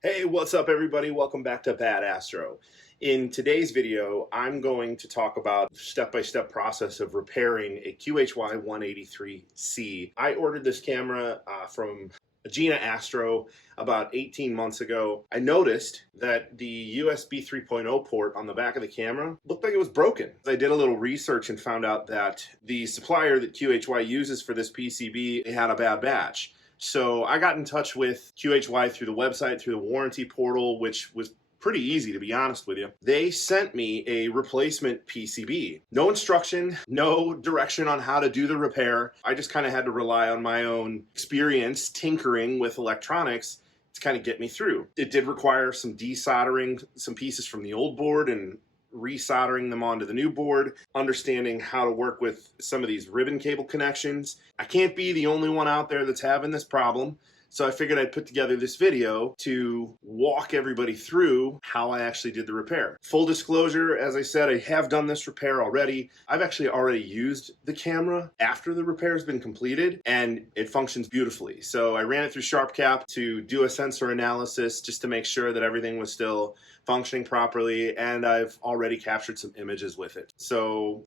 Hey, what's up everybody? Welcome back to Bad Astro. In today's video, I'm going to talk about the step-by-step process of repairing a QHY183c. I ordered this camera from Gina Astro about 18 months ago. I noticed that the USB 3.0 port on the back of the camera looked like it was broken. I did a little research and found out that the supplier that QHY uses for this PCB had a bad batch. So I got in touch with QHY through the website, through the warranty portal, which was pretty easy, to be honest with you. They sent me a replacement PCB. No instruction, no direction on how to do the repair. I just kind of had to rely on my own experience tinkering with electronics to kind of get me through. It did require some desoldering some pieces from the old board and resoldering them onto the new board, understanding how to work with some of these ribbon cable connections. I can't be the only one out there that's having this problem, so I figured I'd put together this video to walk everybody through how I actually did the repair. Full disclosure, as I said, I have done this repair already. I've actually already used the camera after the repair has been completed, and it functions beautifully. So I ran it through SharpCap to do a sensor analysis just to make sure that everything was still functioning properly, and I've already captured some images with it. So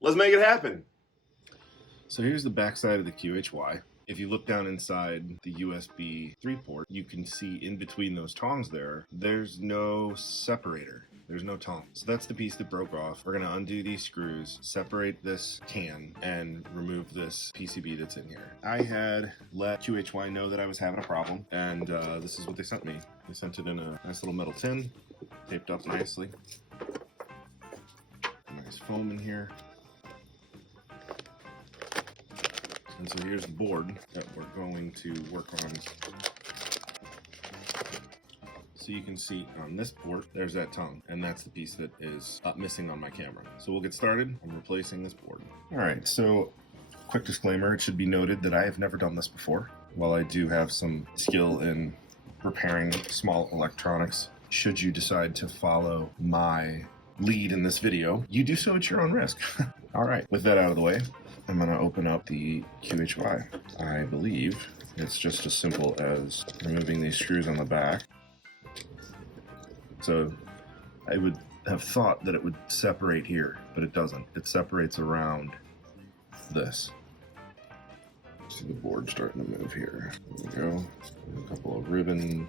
let's make it happen. So here's the back side of the QHY. If you look down inside the USB 3 port, you can see in between those tongs there's no separator. There's no tongue. So that's the piece that broke off. We're gonna undo these screws, separate this can, and remove this PCB that's in here. I had let QHY know that I was having a problem, and this is what they sent me. They sent it in a nice little metal tin, taped up nicely. Nice foam in here. And so here's the board that we're going to work on. So you can see on this port, there's that tongue, and that's the piece that is missing on my camera. So we'll get started on replacing this board. All right, so quick disclaimer, it should be noted that I have never done this before. While I do have some skill in repairing small electronics, should you decide to follow my lead in this video, you do so at your own risk. All right, with that out of the way, I'm gonna open up the QHY. I believe it's just as simple as removing these screws on the back. So I would have thought that it would separate here, but it doesn't. It separates around this. See the board starting to move here. There we go. A couple of ribbon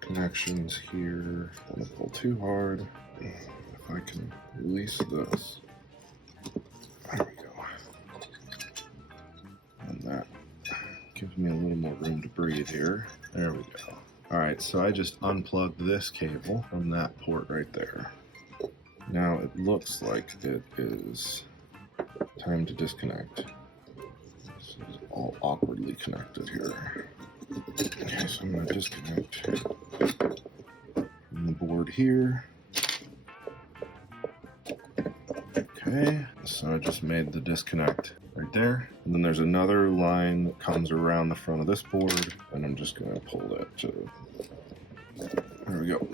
connections here. Don't want to pull too hard. If I can release this. There we go. And that gives me a little more room to breathe here. There we go. All right, so I just unplugged this cable from that port right there. Now it looks like it is time to disconnect. This is all awkwardly connected here. Okay, so I'm gonna disconnect from the board here. Okay, so I just made the disconnect right there. And then there's another line that comes around the front of this board, and I'm just gonna pull that to, there we go.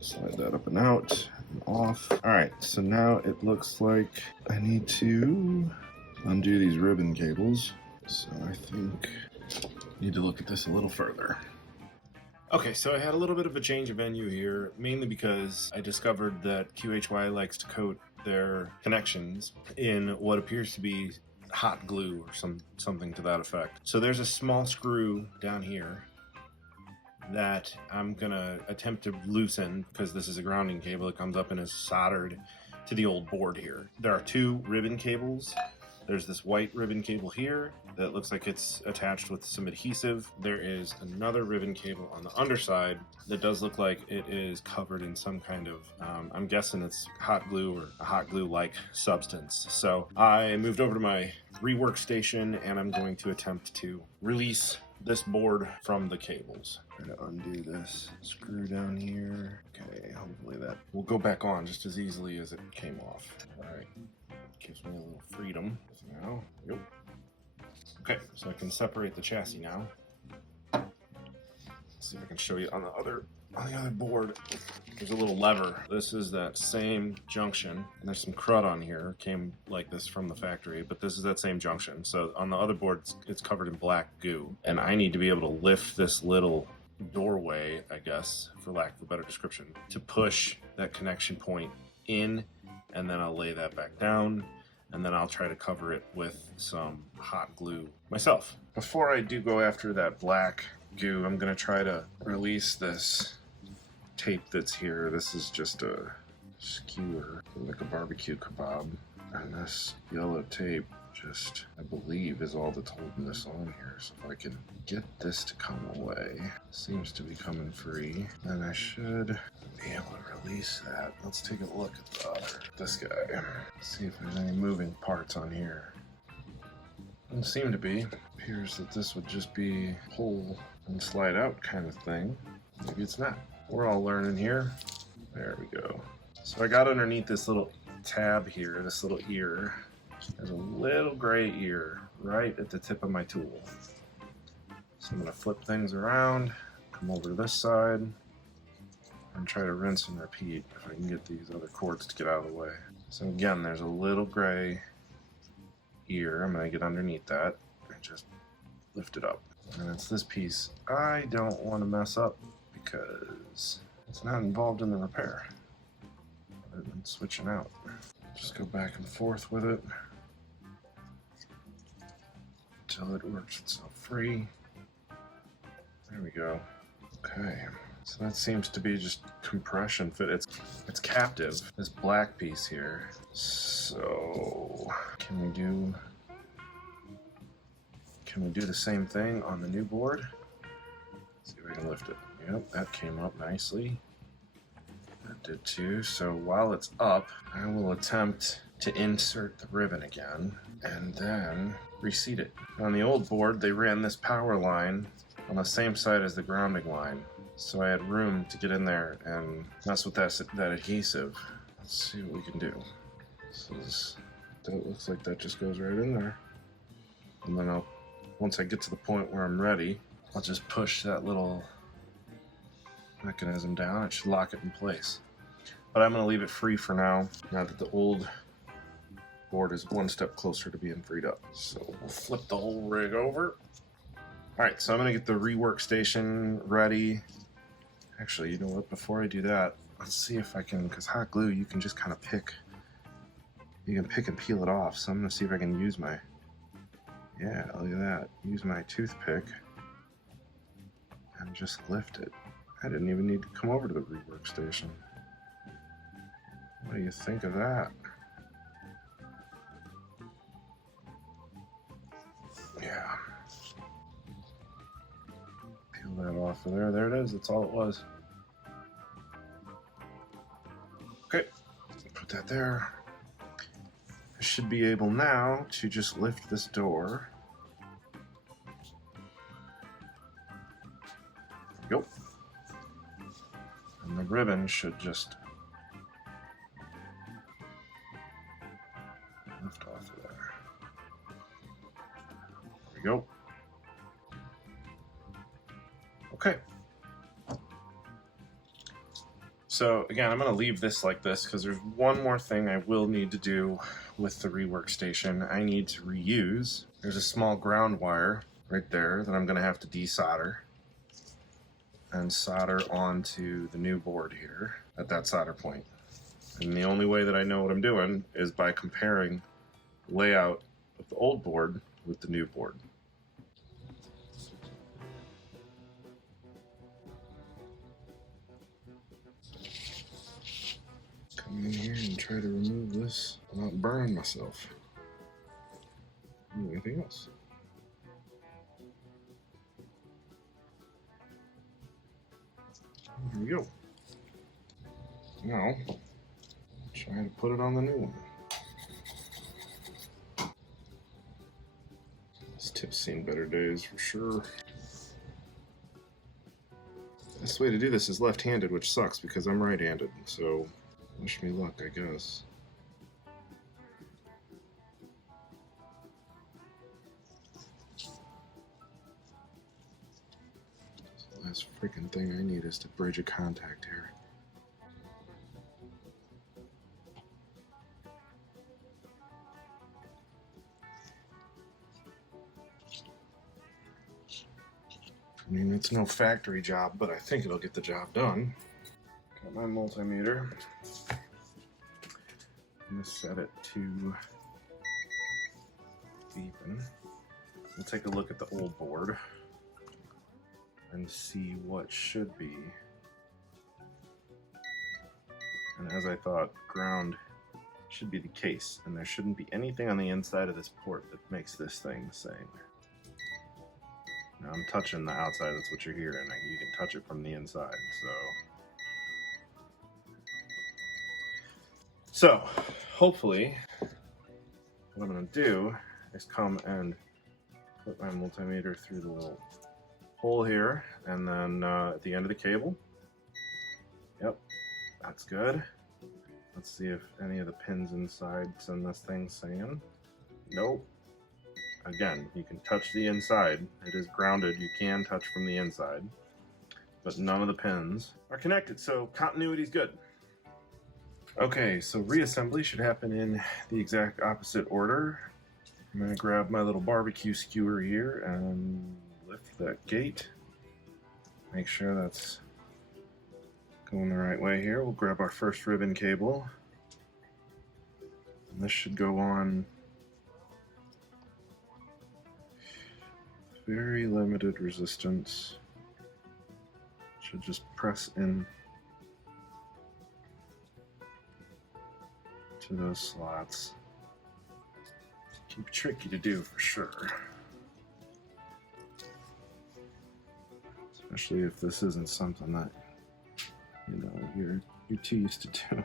Slide that up and out and off. All right, so now it looks like I need to undo these ribbon cables. So I think I need to look at this a little further. Okay, so I had a little bit of a change of venue here, mainly because I discovered that QHY likes to coat their connections in what appears to be hot glue or something to that effect. So there's a small screw down here that I'm gonna attempt to loosen because this is a grounding cable that comes up and is soldered to the old board here. There are two ribbon cables. There's this white ribbon cable here that looks like it's attached with some adhesive. There is another ribbon cable on the underside that does look like it is covered in some kind of, I'm guessing it's hot glue or a hot glue-like substance. So I moved over to my rework station and I'm going to attempt to release this board from the cables. I'm gonna undo this screw down here. Okay, hopefully that will go back on just as easily as it came off. All right. Gives me a little freedom now. Yep. Okay, so I can separate the chassis now. Let's see if I can show you on the other board. There's a little lever. This is that same junction, and there's some crud on here. It came like this from the factory, but this is that same junction. So on the other board, it's covered in black goo, and I need to be able to lift this little doorway, I guess, for lack of a better description, to push that connection point in, and then I'll lay that back down, and then I'll try to cover it with some hot glue myself. Before I do go after that black goo, I'm going to try to release this tape that's here. This is just a skewer, like a barbecue kebab, and this yellow tape just, I believe, is all that's holding this on here. So if I can get this to come away, seems to be coming free, then I should be able to release that. Let's take a look at this guy. See if there's any moving parts on here. Doesn't seem to be. Appears that this would just be pull and slide out kind of thing. Maybe it's not. We're all learning here. There we go. So I got underneath this little tab here, this little ear. There's a little gray ear right at the tip of my tool. So I'm going to flip things around, come over to this side, and try to rinse and repeat if I can get these other cords to get out of the way. So again, there's a little gray ear. I'm going to get underneath that and just lift it up. And it's this piece I don't want to mess up because it's not involved in the repair. Other than switching out. Just go back and forth with it until it works itself free. There we go. Okay, so that seems to be just compression fit. It's captive, this black piece here. So can we do the same thing on the new board? Let's see if I can lift it. Yep, that came up nicely. That did too. So while it's up, I will attempt to insert the ribbon again and then reseat it. On the old board, they ran this power line on the same side as the grounding line, so I had room to get in there and mess with that adhesive. Let's see what we can do. So that looks like that just goes right in there. And then once I get to the point where I'm ready, I'll just push that little mechanism down. It should lock it in place. But I'm going to leave it free for now that the old board is one step closer to being freed up. So we'll flip the whole rig over. Alright, so I'm going to get the rework station ready. Actually, you know what, before I do that, let's see if I can, because hot glue, you can just kind of pick and peel it off. So I'm going to see if I can use my, yeah, look at that, use my toothpick and just lift it. I didn't even need to come over to the rework station. What do you think of that? Yeah. Peel that off of there. There it is. That's all it was. Okay. Put that there. I should be able now to just lift this door. There we go. And the ribbon should just lift off of there. There we go. Okay. So again, I'm going to leave this like this because there's one more thing I will need to do with the rework station. I need to reuse. There's a small ground wire right there that I'm going to have to desolder and solder onto the new board here at that solder point. And the only way that I know what I'm doing is by comparing the layout of the old board with the new board. Come in here and try to remove this without burning myself. Anything else? There we go. Now, try to put it on the new one. This tip's seen better days for sure. The best way to do this is left-handed, which sucks because I'm right-handed, so wish me luck, I guess. The last freaking thing I need is to bridge a contact here. I mean, mean, it's no factory job, but I think it'll get the job done. Got my multimeter. I'm gonna set it to beeping. We'll take a look at the old board and see what should be. And as I thought, ground should be the case, and there shouldn't be anything on the inside of this port that makes this thing the same. Now I'm touching the outside, that's what you're hearing. You can touch it from the inside, so hopefully what I'm gonna do is come and put my multimeter through the little hole here, and then at the end of the cable. Yep, that's good. Let's see if any of the pins inside send this thing saying. Nope. Again, you can touch the inside. It is grounded. You can touch from the inside, but none of the pins are connected, so continuity is good. Okay, so reassembly should happen in the exact opposite order. I'm going to grab my little barbecue skewer here and lift that gate. Make sure that's going the right way here. We'll grab our first ribbon cable. And this should go on very limited resistance. Should just press in to those slots. Can be tricky to do for sure. Especially if this isn't something that, you know, you're too used to do.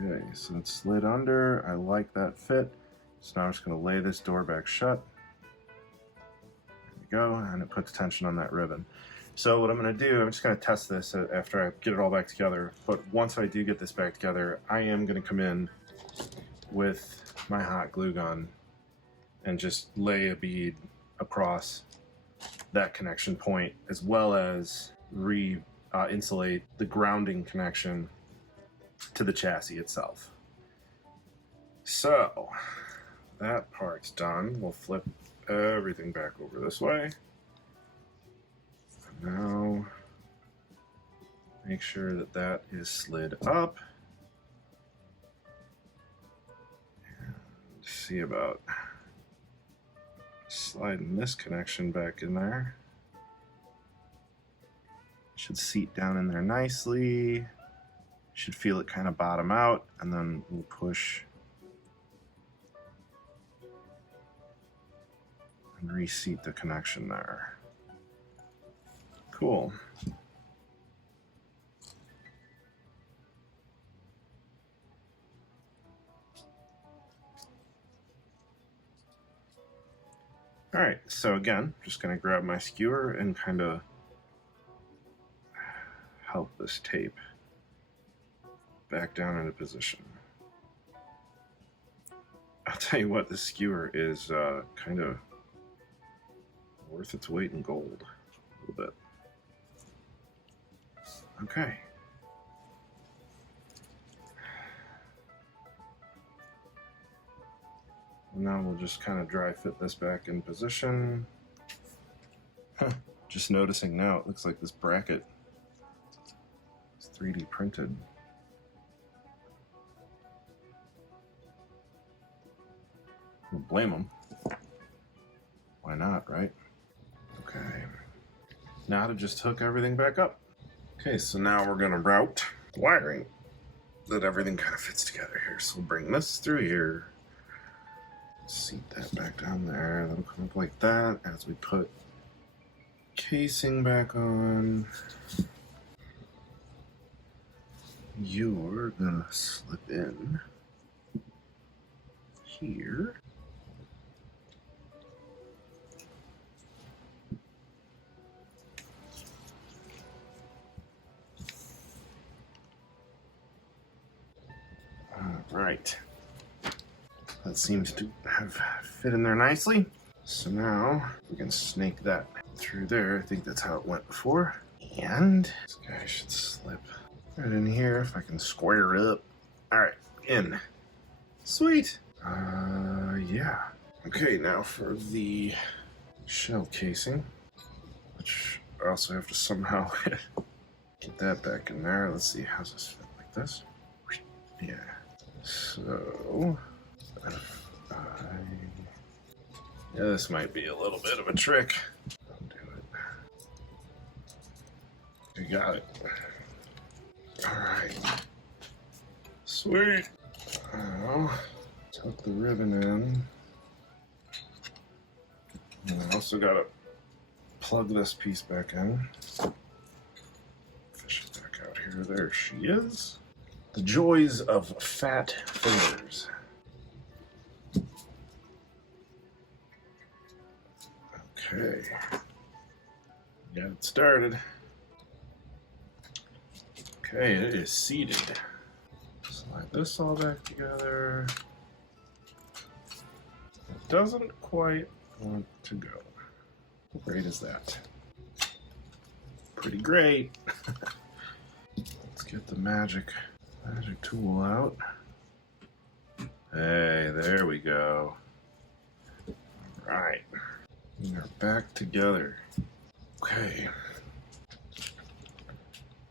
Okay, so it's slid under. I like that fit. So now I'm just going to lay this door back shut. There we go, and it puts tension on that ribbon. So what I'm going to do, I'm just going to test this after I get it all back together. But once I do get this back together, I am going to come in with my hot glue gun and just lay a bead across that connection point, as well as insulate the grounding connection to the chassis itself. So that part's done. We'll flip everything back over this way. Now, make sure that that is slid up. And see about sliding this connection back in there. Should seat down in there nicely. Should feel it kind of bottom out, and then we'll push and reseat the connection there. Cool. All right, so again, just gonna grab my skewer and kind of help this tape back down into position. I'll tell you what, this skewer is kind of worth its weight in gold, a little bit. Okay. Now we'll just kind of dry fit this back in position. Just noticing now, it looks like this bracket is 3D printed. Don't blame them. Why not, right? Okay. Now to just hook everything back up. Okay, so now we're gonna route the wiring that everything kind of fits together here. So we'll bring this through here. Seat that back down there. That'll come up like that as we put casing back on. You're gonna slip in here. All right. That seems to have fit in there nicely. So now we can snake that through there. I think that's how it went before. And this guy should slip right in here if I can square it up. All right, in. Sweet. Yeah. Okay, now for the shell casing, which I also have to somehow get that back in there. Let's see, how's this fit like this? Yeah. So, yeah, this might be a little bit of a trick. I'll do it. You got it. All right. Sweet. Now, tuck the ribbon in. And I also gotta plug this piece back in. Fish it back out here. There she is. The joys of fat fingers. Okay. Got it started. Okay, it is seated. Slide this all back together. It doesn't quite want to go. How great is that? Pretty great. Let's get the magic tool out. Hey, there we go. All right. We are back together. Okay.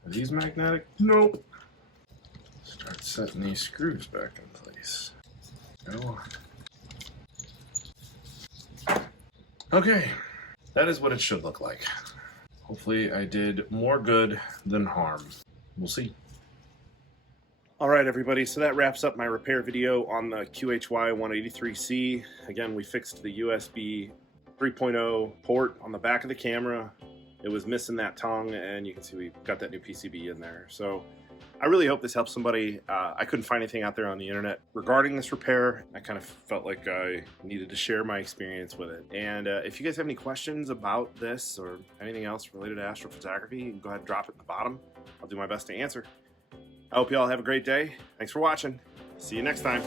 Are these magnetic? Nope. Start setting these screws back in place. Go. Okay. That is what it should look like. Hopefully I did more good than harm. We'll see. All right, everybody, so that wraps up my repair video on the QHY183c. Again, we fixed the USB 3.0 port on the back of the camera. It was missing that tongue, and you can see we got that new PCB in there. So I really hope this helps somebody. I couldn't find anything out there on the internet regarding this repair. I kind of felt like I needed to share my experience with it. And if you guys have any questions about this or anything else related to astrophotography, you can go ahead and drop it in the bottom. I'll do my best to answer. I hope you all have a great day. Thanks for watching. See you next time.